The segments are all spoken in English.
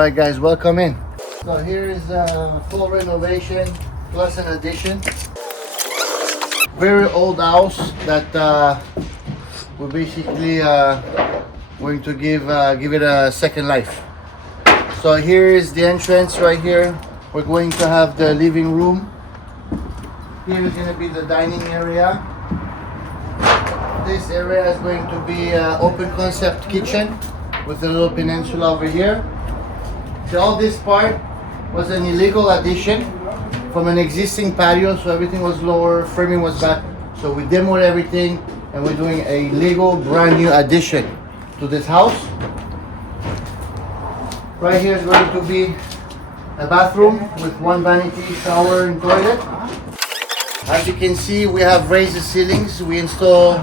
Alright guys, welcome in. So here is a full renovation plus an addition. Very old house that we're basically going to give it a second life. So here is the entrance right here. We're going to have the living room. Here is going to be the dining area. This area is going to be open concept kitchen with a little peninsula over here. So all this part was an illegal addition from an existing patio, so everything was lower, framing was back. So we demoed everything and we're doing a legal brand new addition to this house. Right here is going to be a bathroom with one vanity, shower and toilet. As you can see, we have raised the ceilings. We install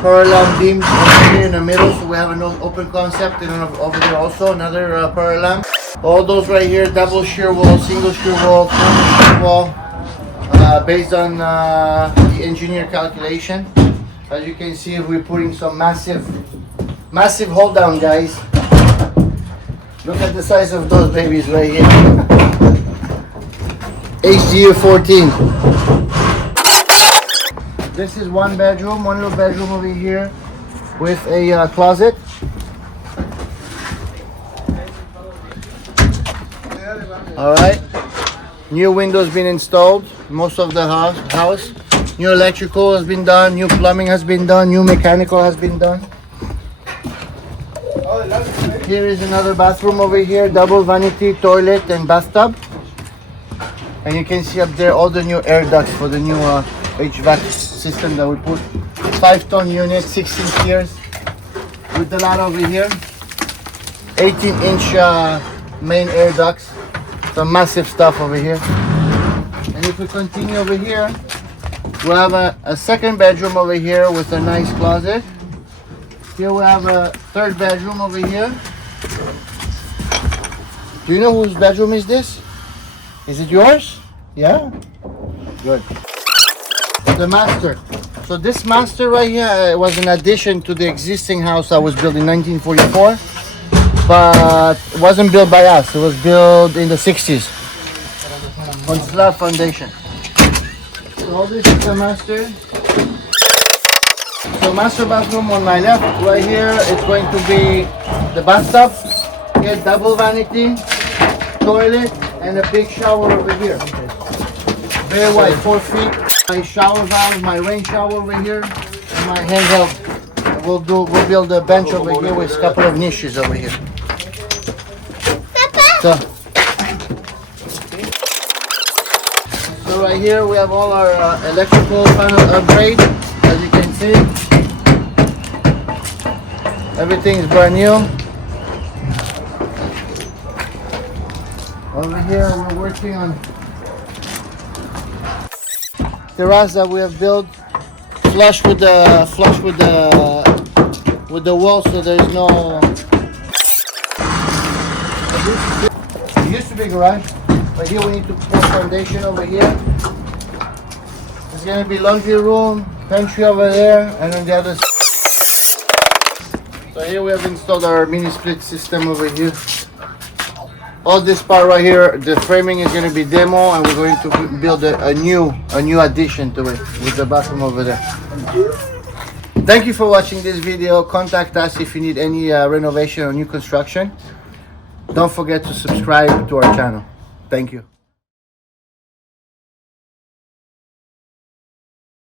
parallel beams over here in the middle, so we have an open concept, and over there also another parallel. All those right here, double shear wall, single shear wall, triple shear wall, based on the engineer calculation. As you can see, we're putting some massive hold down, guys. Look at the size of those babies right here. HDU 14. This is one bedroom, one little bedroom over here with a closet. All right, new windows been installed, most of the house. New electrical has been done, new plumbing has been done, new mechanical has been done. Here is another bathroom over here, double vanity, toilet and bathtub. And you can see up there all the new air ducts for the new HVAC system that we put. 5-ton unit, 16 tiers with the ladder over here. 18-inch main air ducts. Some massive stuff over here. And if we continue over here, we have a second bedroom over here with a nice closet. Here we have a third bedroom over here. Do you know whose bedroom is this? Is it yours? Yeah? Good. The master. So this master right here was an addition to the existing house that was built in 1944, but it wasn't built by us. It was built in the 60s on slab foundation. So all this is the master. So master bathroom on my left right here, it's going to be the bathtub. Here, double vanity, toilet, and a big shower over here. Very wide, 4 feet. My shower valve, my rain shower over here, and my handheld. We'll build a bench over here with a couple of niches over here. So right here we have all our electrical panel upgrade. As you can see, everything is brand new. Over here we're working on terrace that we have built flush with the wall, so there's no. It used to be a garage, but here we need to put foundation over here. There's gonna be laundry room, pantry over there, and on the other side. So here we have installed our mini split system over here. All this part right here, the framing is going to be demo, and we're going to build a new addition to it with the bathroom over there. Thank you for watching this video. Contact us if you need any renovation or new construction. Don't forget to subscribe to our channel. Thank you.